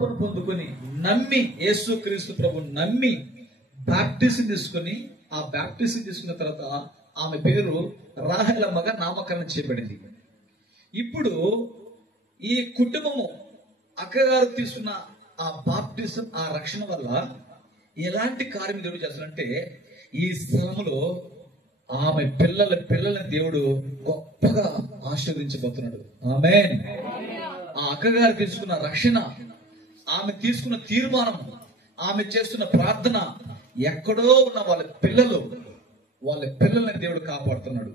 పొందుకొని నమ్మి యేసుక్రీస్తు ప్రభు నమ్మి బాప్టిజం తీసుకుని ఆ బాప్టిజం తీసుకున్న తర్వాత ఆమె పేరు రాహేలమ్మగా నామకరణం చేయబడింది. ఇప్పుడు ఈ కుటుంబము అక్కగారు తీసుకున్న ఆ బాప్టిజం ఆ రక్షణ వల్ల ఎలాంటి కార్యం దేవుడు చేస్తాడంటే ఈ స్థలంలో ఆమె పిల్లలని దేవుడు గొప్పగా ఆశీర్వదించబోతున్నాడు. ఆమేన్. ఆ అక్కగారు తీసుకున్న రక్షణ, ఆమె తీసుకున్న తీర్మానం, ఆమె చేస్తున్న ప్రార్థన, ఎక్కడో ఉన్న వాళ్ళ పిల్లల్ని దేవుడు కాపాడుతున్నాడు.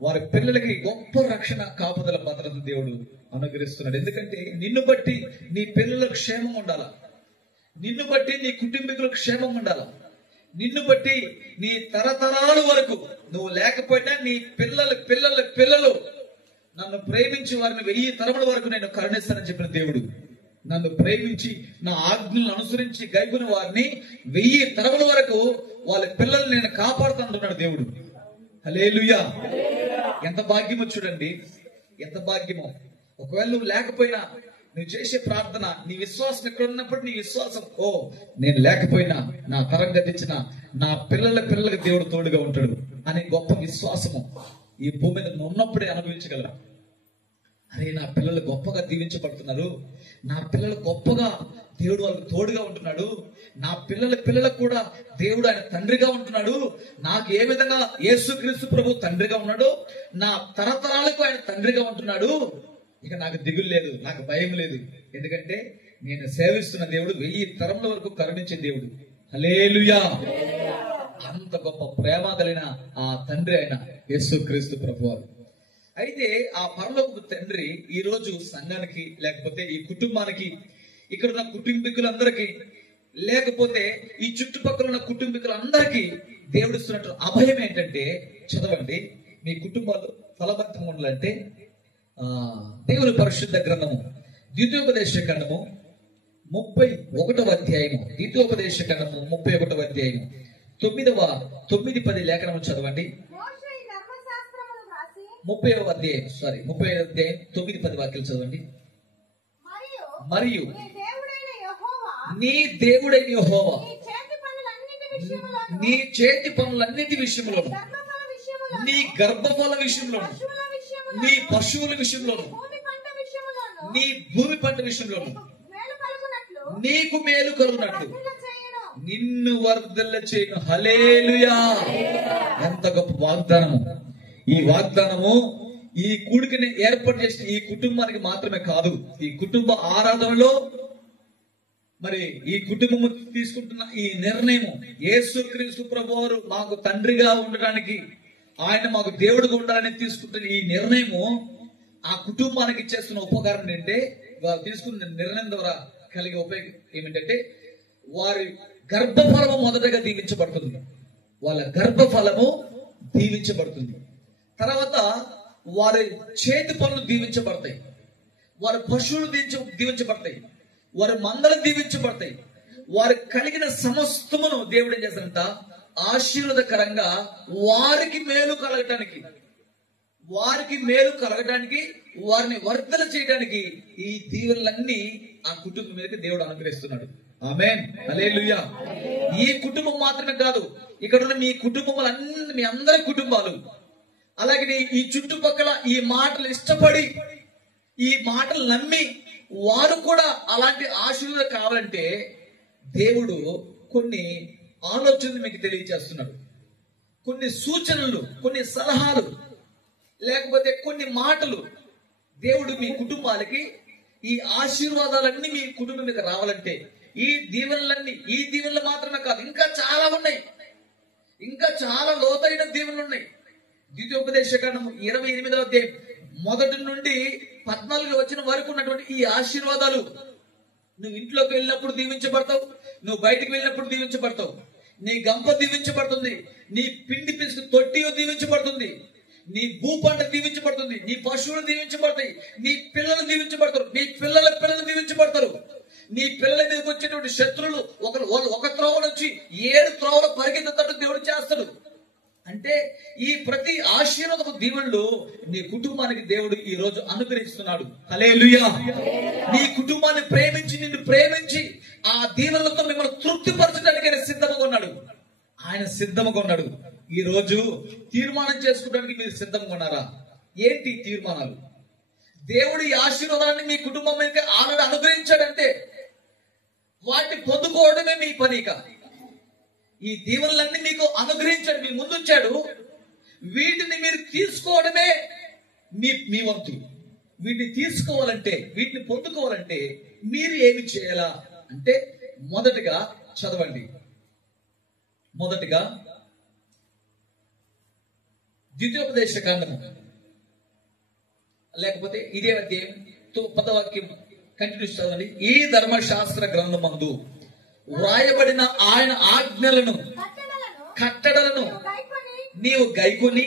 వారి పిల్లలకి గొప్ప రక్షణ, కాపుదల, భద్రత దేవుడు అనుగ్రహిస్తున్నాడు. ఎందుకంటే నిన్ను బట్టి నీ పిల్లలకు క్షేమం ఉండాలా, నిన్ను బట్టి నీ కుటుంబీకులకు క్షేమం ఉండాలా, నిన్ను బట్టి నీ తరతరాల వరకు నువ్వు లేకపోయినా నీ పిల్లలు నన్ను ప్రేమించి వారిని 1000 తరముల వరకు నేను కరుణిస్తానని చెప్పిన దేవుడు, నన్ను ప్రేమించి నా ఆజ్ఞలను అనుసరించి గైకొన్న వారిని 1000 తరముల వరకు వాళ్ళ పిల్లల్ని నేను కాపాడుతానంటున్నాడు దేవుడు. హల్లెలూయా. ఎంత భాగ్యమో చూడండి, ఎంత భాగ్యమో. ఒకవేళ నువ్వు లేకపోయినా నువ్వు చేసే ప్రార్థన, నీ విశ్వాసం ఎక్కడ ఉన్నప్పుడు నీ విశ్వాసం, నేను లేకపోయినా నా తరం గతించిన నా పిల్లలకు దేవుడు తోడుగా ఉంటాడు అనే గొప్ప విశ్వాసము ఈ భూమి మీద ఉన్నప్పుడే అనుభవించగలరు. అరే, నా పిల్లలు గొప్పగా దీవించబడుతున్నారు, నా పిల్లలు గొప్పగా దేవుడు వాళ్ళకి తోడుగా ఉంటున్నాడు, నా పిల్లలకు కూడా దేవుడు ఆయన తండ్రిగా ఉంటున్నాడు, నాకు ఏ విధంగా యేసుక్రీస్తు ప్రభు తండ్రిగా ఉన్నాడు, నా తరతరాలకు ఆయన తండ్రిగా ఉంటున్నాడు, ఇక నాకు దిగులు లేదు, నాకు భయం లేదు. ఎందుకంటే నేను సేవిస్తున్న దేవుడు 1000 తరముల వరకు కరుణించే దేవుడు. హల్లెలూయా. అంత గొప్ప ప్రేమ కలిగిన ఆ తండ్రి ఆయన యేసుక్రీస్తు ప్రభువారు. అయితే ఆ పరలోకపు తండ్రి ఈ రోజు సంఘానికి, లేకపోతే ఈ కుటుంబానికి, ఇక్కడ ఉన్న కుటుంబీకులందరికీ, లేకపోతే ఈ చుట్టుపక్కల ఉన్న కుటుంబీకులందరికీ దేవుడిస్తున్నట్టు అభయం ఏంటంటే, చదవండి, మీ కుటుంబాలు ఫలభరితంగా ఉండాలంటే దేవుని పరిశుద్ధ గ్రంథము ద్వితీయోపదేశ ఖండము 31వ అధ్యాయము, ద్వితీయోపదేశ ఖండము 31వ అధ్యాయము 9-10 లేఖనము చదవండి. 30వ అధ్యాయం 9-10 వాక్యాలు చదవండి. మరియు నీ దేవుడైన యెహోవా నీ చేతి పనులన్నిటి విషయంలో, నీ గర్భఫల విషయంలో, నీ పశువుల విషయంలో, నీ భూమి పంట విషయంలో నీకు మేలు కలుగునట్లు నిన్ను వర్ధిల్ల చేయను. హల్లెలూయా. ఎంత గొప్ప వాగ్దానము. ఈ వాగ్దానము ఈ కూడికని ఏర్పాటు చేసిన ఈ కుటుంబానికి మాత్రమే కాదు, ఈ కుటుంబ ఆరాధనలో మరి ఈ కుటుంబము తీసుకుంటున్న ఈ నిర్ణయము, యేసుక్రీస్తు ప్రభువారు మాకు తండ్రిగా ఉండడానికి, ఆయన మాకు దేవుడిగా ఉండాలని తీసుకుంటున్న ఈ నిర్ణయము ఆ కుటుంబానికి చేస్తున్న ఉపకారం ఏంటంటే, వారు తీసుకున్న నిర్ణయం ద్వారా కలిగే ఉపయోగం ఏమిటంటే, వారి గర్భఫలము మొదటగా దీవించబడుతుంది. వాళ్ళ గర్భఫలము దీవించబడుతుంది. తర్వాత వారి చేతి పనులు దీవించబడతాయి, వారి పశువులు దీవించబడతాయి, వారి మందలు దీవించబడతాయి. వారి కలిగిన సమస్తమును దేవుడు ఏం చేస్తారంట, ఆశీర్వాదకరంగా వారికి మేలు కలగటానికి, వారిని వర్ధన చేయడానికి ఈ దీవెనలన్నీ ఆ కుటుంబం మీదకి దేవుడు అనుగ్రహిస్తున్నాడు. ఆమేన్. హల్లెలూయా. ఈ కుటుంబం మాత్రమే కాదు, ఇక్కడ ఉన్న మీ కుటుంబములన్నీ, మీ అందరి కుటుంబాలు, అలాగే ఈ చుట్టుపక్కల ఈ మాటలు ఇష్టపడి, ఈ మాటలు నమ్మి వారు కూడా అలాంటి ఆశీర్వాదం కావాలంటే దేవుడు కొన్ని ఆలోచనలు మీకు తెలియజేస్తున్నాడు. కొన్ని సూచనలు, కొన్ని సలహాలు, లేకపోతే కొన్ని మాటలు దేవుడు మీ కుటుంబాలకి, ఈ ఆశీర్వాదాలన్నీ మీ కుటుంబం మీద రావాలంటే, ఈ దీవెనలు మాత్రమే కాదు, ఇంకా చాలా ఉన్నాయి, ఇంకా చాలా లోతైన దీవెనలు ఉన్నాయి. ద్వితీయోపదేశ ఖండము 28వ అధ్యాయం 1 నుండి 14 వచ్చిన వరకు ఉన్నటువంటి ఈ ఆశీర్వాదాలు, నువ్వు ఇంట్లోకి వెళ్ళినప్పుడు దీవించబడతావు, నువ్వు బయటికి వెళ్ళినప్పుడు దీవించబడతావు, నీ గంప దీవించబడుతుంది, నీ పిండి పిసుకు తొట్టి దీవించబడుతుంది, నీ భూ పంట దీవించబడుతుంది, నీ పశువులు దీవించబడతాయి, నీ పిల్లలు దీవించబడతారు, నీ పిల్లలు దీవించబడతారు. నీ పిల్లల మీదకి వచ్చేటువంటి శత్రువులు ఒక త్రోవ నుంచి 7 త్రోవలు పరిగెత్తుతట్టు దేవుడు చేస్తాడు. అంటే ఈ ప్రతి ఆశీర్వాదపు దీవెనలు నీ కుటుంబానికి దేవుడు ఈ రోజు అనుగ్రహిస్తున్నాడు. హల్లెలూయా. నీ కుటుంబాన్ని ప్రేమించి ప్రేమించి ఆ దీవెనలతో మిమ్మల్ని తృప్తిపరచడానికి ఆయన సిద్ధంగా ఉన్నాడు. ఆయన సిద్ధంగా ఉన్నాడు. ఈ రోజు తీర్మానం చేసుకోవడానికి మీరు సిద్ధంగా ఉన్నారా? ఏంటి తీర్మానాలు? దేవుడి ఆశీర్వాదాన్ని మీ కుటుంబం మీద ఆల్రెడీ అనుగ్రహించాడంటే వాటిని పొందుకోవడమే మీ పనిక. ఈ దీవెనలన్నీ మీకు అనుగ్రహించాడు, మీ ముందుంచాడు. వీటిని మీరు తీసుకోవడమే మీ వంతు. వీటిని తీసుకోవాలంటే, వీటిని పొందుకోవాలంటే మీరు ఏమి చేయాలా అంటే, మొదటిగా చదవండి. మొదటిగా ద్వితీయోపదేశ కాండము, లేకపోతే ఇదే అధ్యాయం 10వ వాక్యం కంటిన్యూస్ చదవండి. ఈ ధర్మశాస్త్ర గ్రంథమందు వ్రాయబడిన ఆయన ఆజ్ఞలను, కట్టడలను నీవు గైకొని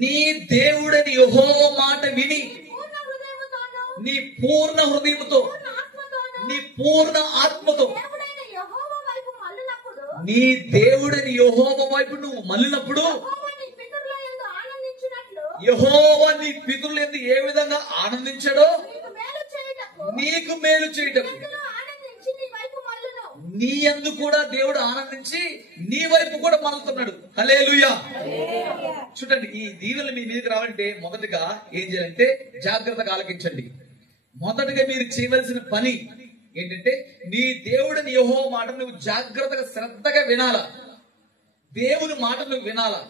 నీ దేవుడని యెహోవా మాట విని నీ పూర్ణ హృదయముతో, నీ పూర్ణ ఆత్మతో, నీ దేవుడని యెహోవా వైపు నువ్వు మళ్ళినప్పుడు యెహోవా నీ పితరులు ఎందు ఏ విధంగా ఆనందించాడో నీకు మేలు చేయటం, నీ యందు కూడా దేవుడు ఆనందించి నీ వైపు కూడా మళ్ళుతున్నాడు. హల్లెలూయా. చూడండి, ఈ దీవెనలు మీ మీదకి రావాలంటే మొదటగా ఏం చేయాలంటే జాగ్రత్తగా ఆలకించండి. మొదటగా మీరు చేయవలసిన పని ఏంటంటే, నీ దేవుడిని యెహోవా మాట నువ్వు జాగ్రత్తగా శ్రద్ధగా వినాలా. దేవుని మాట నువ్వు వినాలా.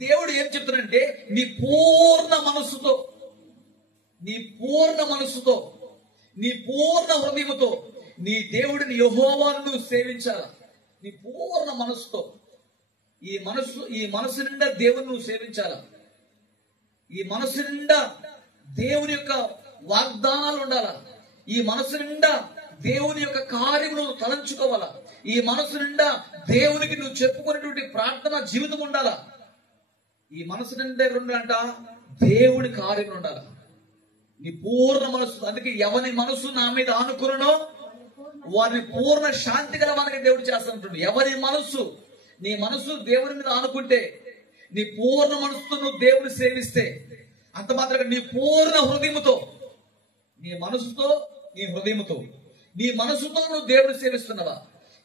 దేవుడు ఏం చెప్తున్నాడంటే, నీ పూర్ణ మనస్సుతో, నీ పూర్ణ మనస్సుతో, నీ పూర్ణ హృదయముతో నీ దేవుడిని యెహోవాను నువ్వు సేవించాలా. నీ పూర్ణ మనస్సుతో, ఈ మనసు నిండా దేవుని నువ్వు సేవించాలా. ఈ మనసు నిండా దేవుని యొక్క వాగ్దానాలు ఉండాలా. ఈ మనసు నిండా దేవుని యొక్క కార్యము నువ్వు తలంచుకోవాలా. ఈ మనసు నిండా దేవునికి నువ్వు చెప్పుకునేటువంటి ప్రార్థన జీవితం ఉండాలా. ఈ మనసు నిండా ఉండాలంట దేవుని కార్యం ఉండాలా. నీ పూర్ణ మనసు. అందుకే ఎవరి మనసు నా మీద ఆనుకునో వారిని పూర్ణ శాంతి గల వారికి దేవుడు చేస్తుంటాడు. ఎవరి మనస్సు, నీ మనసు దేవుని మీద ఆనుకుంటే, నీ పూర్ణ మనసుతో నువ్వు దేవుని సేవిస్తే, అంత మాత్రమే నీ పూర్ణ హృదయముతో, నీ మనసుతో, నీ హృదయముతో, నీ మనసుతో నువ్వు దేవుని సేవిస్తున్నావా?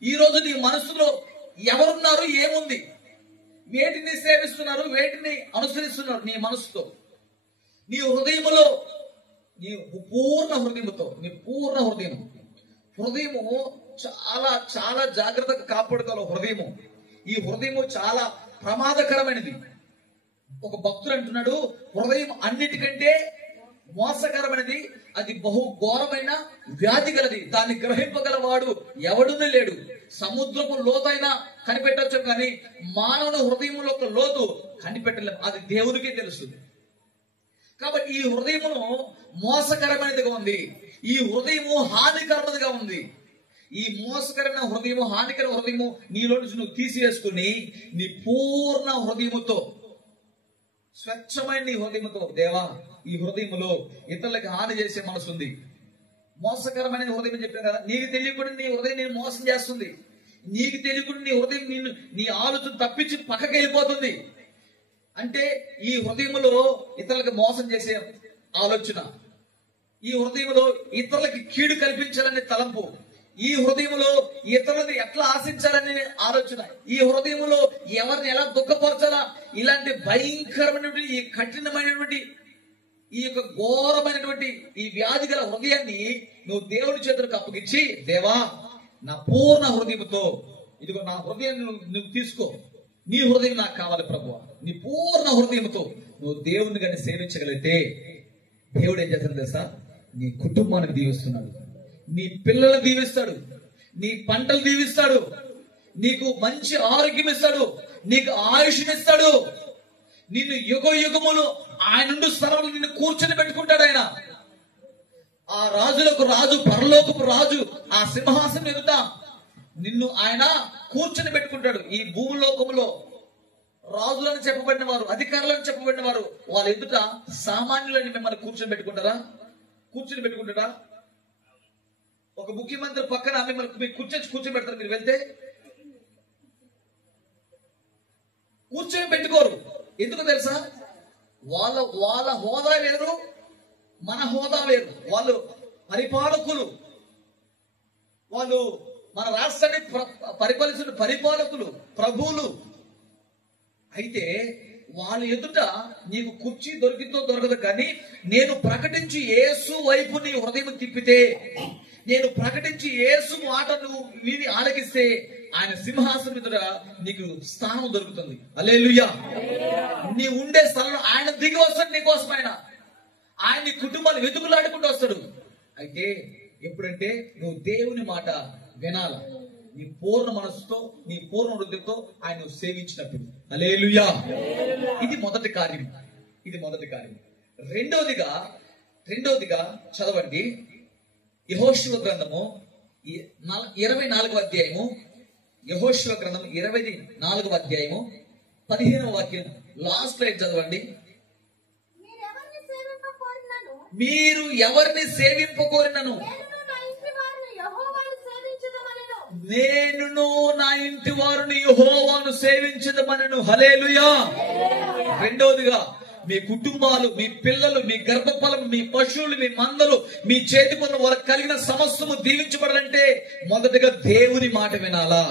ఈ రోజు నీ మనసులో ఎవరున్నారు, ఏముంది, వేటిని సేవిస్తున్నారు, వేటిని అనుసరిస్తున్నారు? నీ మనసుతో, నీ హృదయములో, నీ పూర్ణ హృదయముతో, నీ పూర్ణ హృదయము. హృదయము చాలా చాలా జాగ్రత్తగా కాపాడుకోవాలి. హృదయము, ఈ హృదయము చాలా ప్రమాదకరమైనది. ఒక భక్తుడు అంటున్నాడు, హృదయం అన్నిటికంటే మోసకరమైనది, అది బహు ఘోరమైన వ్యాధి గలది, దాన్ని గ్రహింపగలవాడు ఎవడునూ లేడు. సముద్రపు లోతైనా కనిపెట్టవచ్చు కానీ మానవుని హృదయంలో ఒక లోతు కనిపెట్టలేము. అది దేవునికే తెలుసు. కాబట్టి ఈ హృదయమును మోసకరమైనదిగా ఉంది. ఈ హృదయము హానికరమైనదిగా ఉంది. ఈ మోసకరమైన హృదయము, హానికర హృదయము నీలో నుంచి నువ్వు తీసివేసుకుని నీ పూర్ణ హృదయముతో, స్వచ్ఛమైన నీ హృదయముతో, దేవా ఈ హృదయములో ఇతరులకు హాని చేసే మనసు ఉంది. మోసకరమైన హృదయం అని చెప్పాను కదా, నీకు తెలియకుండా నీ హృదయం నేను మోసం చేస్తుంది. నీకు తెలియకుండా నీ హృదయం నిన్ను, నీ ఆలోచన తప్పించి పక్కకి వెళ్ళిపోతుంది. అంటే ఈ హృదయములో ఇతరులకు మోసం చేసే ఆలోచన, ఈ హృదయంలో ఇతరులకి కీడు కల్పించాలనే తలంపు, ఈ హృదయంలో ఇతరులను ఎట్లా ఆశించాలనే ఆలోచన, ఈ హృదయంలో ఎవరిని ఎలా దుఃఖపరచాలా, ఇలాంటి భయంకరమైనటువంటి, ఈ కఠినమైనటువంటి, ఈ యొక్క ఘోరమైనటువంటి ఈ వ్యాధి గల హృదయాన్ని నువ్వు దేవుడి చేతులకు అప్పగించి, దేవా నా పూర్ణ హృదయముతో, ఇదిగో నా హృదయాన్ని నువ్వు తీసుకో, నీ హృదయం నాకు కావాలి ప్రభువా. నీ పూర్ణ హృదయముతో నువ్వు దేవుని కానీ సేవించగలిగితే దేవుడు ఏం చేస్తాడు తెలుసా? నీ కుటుంబాన్ని దీవిస్తున్నాడు, నీ పిల్లలను దీవిస్తాడు, నీ పంటలు దీవిస్తాడు, నీకు మంచి ఆరోగ్యం ఇస్తాడు, నీకు ఆయుష్నిస్తాడు. నిన్ను యుగ యుగములు ఆయన నుండి స్థలంలో నిన్ను కూర్చొని పెట్టుకుంటాడు. ఆయన ఆ రాజులకు రాజు, పరలోకపు రాజు, ఆ సింహాసనం ఎదుట నిన్ను ఆయన కూర్చొని పెట్టుకుంటాడు. ఈ భూలోకములో రాజులను చెప్పబడిన వారు, అధికారులను చెప్పబడిన వారు, వాళ్ళ ఎదుట సామాన్యులని మిమ్మల్ని కూర్చొని పెట్టుకుంటారా? కూర్చొని పెట్టుకుంటారా? ఒక ముఖ్యమంత్రి పక్కన మిమ్మల్ని మీరు కూర్చొని పెడతారు. మీరు వెళ్తే కూర్చొని పెట్టుకోరు. ఎందుకు తెలుసా? వాళ్ళ హోదా వేరు, మన హోదా వేరు. పరిపాలకులు, వాళ్ళు మన రాష్ట్రాన్ని పరిపాలిస్తున్న పరిపాలకులు, ప్రభువులు. అయితే వాళ్ళ ఎదుట నీకు కుర్చీ దొరికితో దొరకదు, కానీ నేను ప్రకటించి యేసు వైపు నీ హృదయం తిప్పితే, నేను ప్రకటించి యేసు మాట నువ్వు విని ఆలకిస్తే ఆయన సింహాసనం ఎదుట నీకు స్థానం దొరుకుతుంది. హల్లెలూయా. నీ ఉండే స్థలంలో ఆయన దిగి వస్తాడు నీకోసం. ఆయన నీ కుటుంబాలు వెతుకులాడుకుంటూ వస్తాడు. అయితే ఎప్పుడంటే నువ్వు దేవుని మాట వినాల, నీ పూర్ణ మనసుతో, నీ పూర్ణ హృదయంతో ఆయన సేవించినప్పుడు. హల్లెలూయా. ఇది మొదటి కార్యం. రెండవదిగా చదవండి యెహోషువ గ్రంథము 24వ అధ్యాయము. యెహోషువ గ్రంథం 24వ అధ్యాయము 15వ వాక్యం లాస్ట్ లైన్ చదవండి. మీరు ఎవరిని సేవింపకోరినను నేనును నా ఇంటి వారిని యెహోవాను సేవించదమనెను. హల్లెలూయా. రెండవదిగా మీ కుటుంబాలు, మీ పిల్లలు, మీ గర్భఫలం, మీ పశువులు, మీ మందలు, మీ చేతి పనులు, వారికి కలిగిన సమస్తము దీవించబడాలంటే మొదటిగా దేవుని మాట వినాలా.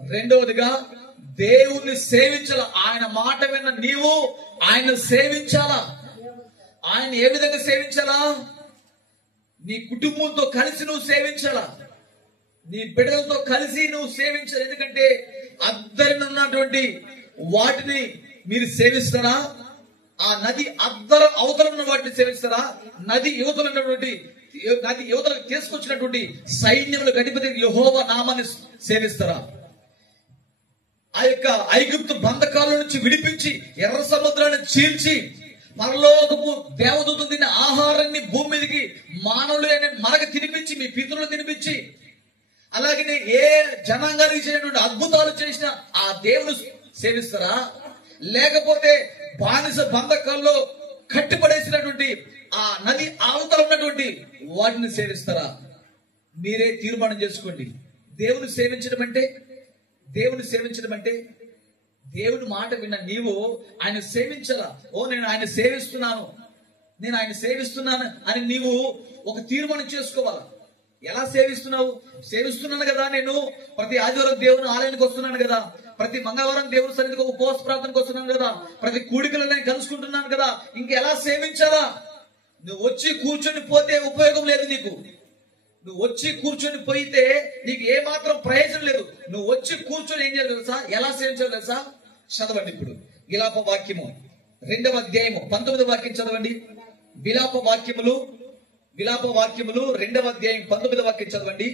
రెండవదిగా దేవుణ్ణి సేవించాలా. ఆయన మాట విన్న నీవు ఆయన సేవించాలా. ఆయన ఏ విధంగా సేవించాలా? నీ కుటుంబంతో కలిసి నువ్వు సేవించాలా, నీ బిడ్డలతో కలిసి నువ్వు సేవించాలి. ఎందుకంటే అద్దరిని ఉన్నటువంటి వాటిని మీరు సేవిస్తారా? ఆ నది అవతల ఉన్న వాటిని సేవిస్తారా? నది యువతలకు తీసుకొచ్చినటువంటి సైన్యములకు అధిపతి యెహోవా నామాన్ని సేవిస్తారా? ఆ యొక్క ఐగుప్తు బంధకాల నుంచి విడిపించి ఎర్ర సముద్రాన్ని చీల్చి పరలోకపు దేవదూతలు తిన్న ఆహారాన్ని భూమి మీదకి మానవులు మరగ తినిపించి, మీ పితరులు తినిపించి, అలాగే ఏ జనాంగానికి చేసినటువంటి అద్భుతాలు చేసిన ఆ దేవుని సేవిస్తారా? లేకపోతే బానిస బంధకాల్లో కట్టిపడేసినటువంటి ఆ నది అవతల ఉన్నటువంటి వాటిని సేవిస్తారా? మీరే తీర్మానం చేసుకోండి. దేవుని సేవించడం అంటే దేవుడి మాట విన్న నీవు ఆయన సేవించాలా. నేను ఆయన సేవిస్తున్నాను అని నీవు ఒక తీర్మానం చేసుకోవాలా. ఎలా సేవిస్తున్నాను కదా, నేను ప్రతి ఆదివారం దేవుని ఆలయానికి వస్తున్నాను కదా, ప్రతి మంగళవారం దేవుని సన్నిధికి ఉపవాస ప్రార్థనకు వస్తున్నాను కదా, ప్రతి కూడికలు నేను కలుసుకుంటున్నాను కదా, ఇంకెలా సేవించాలా? నువ్వు వచ్చి కూర్చొని పోతే ఉపయోగం లేదు నీకు. నువ్వు వచ్చి కూర్చొని పోయితే నీకు ఏమాత్రం ప్రయోజనం లేదు. నువ్వు వచ్చి కూర్చొని ఏం చేయాలి తెలుసా? ఎలా సేవించాలి తెలుసా? చదవండి ఇప్పుడు విలాప వాక్యము 2వ అధ్యాయము 19వ వాక్యం చదవండి. విలాప వాక్యములు 2వ అధ్యాయం 19వ వాక్యం చదవండి.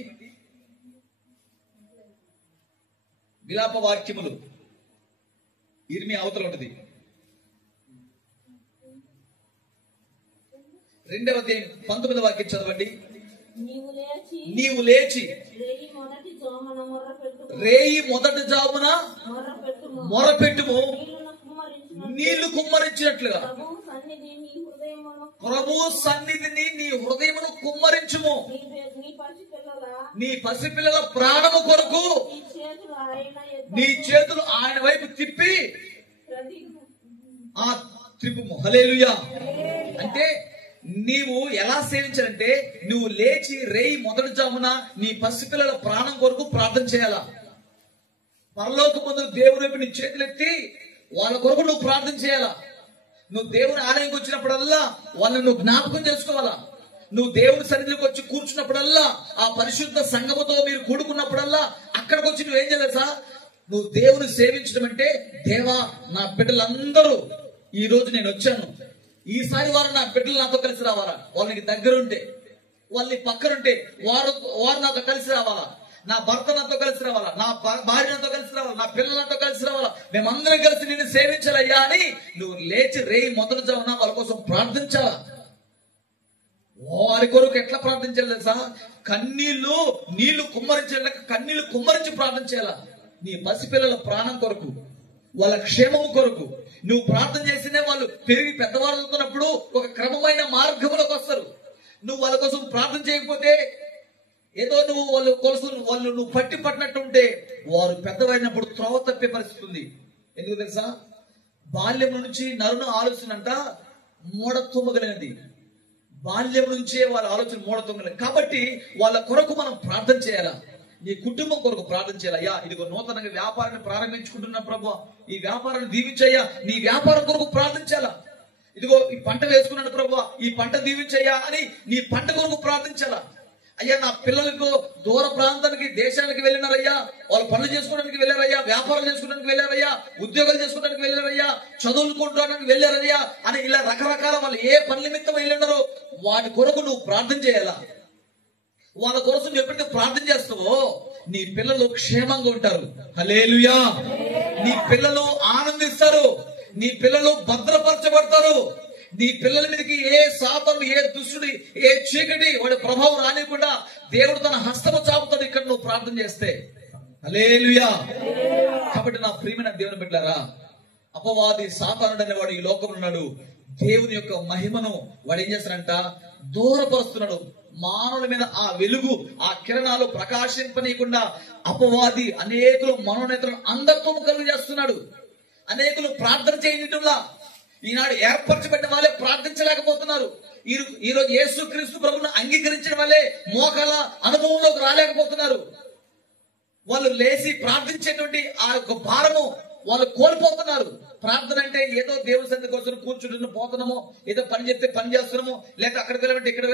విలాప వాక్యములు ఇర్మి అవతల ఉంటుంది. 2వ అధ్యాయం 19వ వాక్యం చదవండి. నీవు లేచి రేయి మొదటి జామున మొరపెట్టుము, నీళ్లు కుమ్మరించినట్లుగా ప్రభు సన్నిధిని నీ హృదయమును కుమ్మరించుము. నీ పసిపిల్లల ప్రాణము కొరకు నీ చేతులు ఆయన వైపు తిప్పి త్రిపుము. హల్లెలూయా. అంటే నీవు ఎలా సేవించాలంటే, నువ్వు లేచి రేయి మొదటి జామున నీ పసిపిల్లల ప్రాణం కొరకు ప్రార్థన చేయాలా. పరలోకమందు దేవుని వైపు నీ చేతులెత్తి వాళ్ళ కొరకు నువ్వు ప్రార్థన చేయాలా. నువ్వు దేవుని ఆలయంకి వచ్చినప్పుడల్లా వాళ్ళని నువ్వు జ్ఞాపకం చేసుకోవాలా. నువ్వు దేవుని సన్నిధికి వచ్చి కూర్చున్నప్పుడల్లా, ఆ పరిశుద్ధ సంఘముతో మీరు కూడుకున్నప్పుడల్లా అక్కడికి వచ్చి నువ్వేం చేయాలి? నువ్వు దేవుని సేవించడం అంటే, దేవా నా బిడ్డలందరూ ఈ రోజు నేను వచ్చాను, ఈసారి వారు నా బిడ్డలు నాతో కలిసి రావాలా, వాళ్ళకి దగ్గరుంటే, వాళ్ళని పక్కనుంటే వారు నాతో కలిసి రావాలా, నా భర్త నాతో కలిసి రావాలా, నా భార్య నాతో కలిసి రావాలా, నా పిల్లలు నాతో కలిసి రావాలా, మేమందరం కలిసి నిన్ను సేవించాలయ్యా అని నువ్వు లేచి రేయి మొదటి జామున వాళ్ళ కోసం ప్రార్థించాలా. వారి కొరకు ఎట్లా ప్రార్థించాలి తెలుసా? నీళ్లు కుమ్మరించి ప్రార్థన చేయాలా. నీ పసిపిల్లల ప్రాణం కొరకు, వాళ్ళ క్షేమము కొరకు నువ్వు ప్రార్థన చేస్తేనే వాళ్ళు పెరిగి పెద్దవాళ్ళు అవుతున్నప్పుడు ఒక క్రమమైన మార్గంలోకి వస్తారు. నువ్వు వాళ్ళ కోసం ప్రార్థన చేయకపోతే, ఏదో నువ్వు వాళ్ళు పట్టినట్టు ఉంటే, వారు పెద్దవైనప్పుడు త్రోవ తప్పే పరిస్థితి ఉంది. ఎందుకు తెలుసా? బాల్యం నుంచి నరును ఆలోచన అంట మూఢత్వము కలిగినది. బాల్యం నుంచే వాళ్ళ ఆలోచన మూఢత్వం. కాబట్టి వాళ్ళ కొరకు మనం ప్రార్థన చేయాలా, నీ కుటుంబం కొరకు ప్రార్థన చేయాలి. అయ్యా ఇదిగో నూతనంగా వ్యాపారాన్ని ప్రారంభించుకుంటున్నా ప్రభు, ఈ వ్యాపారాన్ని దీవించయ్యా, నీ వ్యాపారం కొరకు ప్రార్థించాలా. ఇదిగో ఈ పంట వేసుకున్నాడు ప్రభు, ఈ పంట దీవించయ్యా అని నీ పంట కొరకు ప్రార్థించాలా. అయ్యా నా పిల్లలకు దూర ప్రాంతానికి దేశానికి వెళ్ళినారయ్యా, వాళ్ళు పనులు చేసుకోవడానికి వెళ్ళారయ్యా, వ్యాపారం చేసుకోవడానికి వెళ్ళారయ్యా, ఉద్యోగాలు చేసుకోవడానికి వెళ్ళారయ్యా, చదువుకోవడానికి వెళ్ళారయ్యా అని ఇలా రకరకాల వాళ్ళు ఏ పని నిమిత్తం వెళ్ళినారో వాటి కొరకు నువ్వు ప్రార్థన చేయాలా. వాళ్ళ కోసం ఎప్పుడైతే ప్రార్థన చేస్తావో నీ పిల్లలు క్షేమంగా ఉంటారు. హల్లెలూయా. నీ పిల్లలు ఆనందిస్తారు, నీ పిల్లలు భద్రపరచబడతారు. నీ పిల్లల మీదకి ఏ శాతం, ఏ దుష్టుడి, ఏ చీకటి వాడి ప్రభావం రానికుండా దేవుడు తన హస్తము చాపుతాడు ఇక్కడ నువ్వు ప్రార్థన చేస్తే. హల్లెలూయా. కాబట్టి నా ప్రియమైన దేవుని బిడ్డలారా, అపవాది సాతానుడు అనేవాడు ఈ లోకంలో ఉన్నాడు. దేవుని యొక్క మహిమను వాడు ఏం చేస్తాడంట, దూరపరుస్తున్నాడు. మానవుల మీద ఆ వెలుగు, ఆ కిరణాలు ప్రకాశింపనీయకుండా అపవాది అనేకులు మనోనేతలను అంధత్వం కలుగు చేస్తున్నాడు. అనేకులు ప్రార్థన చేయటంలా ఈనాడు ఏర్పరచబడిన వాళ్ళే ప్రార్థించలేకపోతున్నారు. ఈరోజు యేసుక్రీస్తు ప్రభువును అంగీకరించిన వాళ్ళే మోకాల అనుభవంలోకి రాలేకపోతున్నారు. వాళ్ళు లేచి ప్రార్థించేటువంటి ఆ యొక్క భారము వాళ్ళు కోల్పోతున్నారు. ప్రార్థన అంటే ఏదో దేవుని సన్నిధి కోసం కూర్చుంటున్న పోతున్నామో, ఏదో పని చెప్తే పని చేస్తున్నామో, లేక అక్కడికి వెళ్ళమంటే ఇక్కడ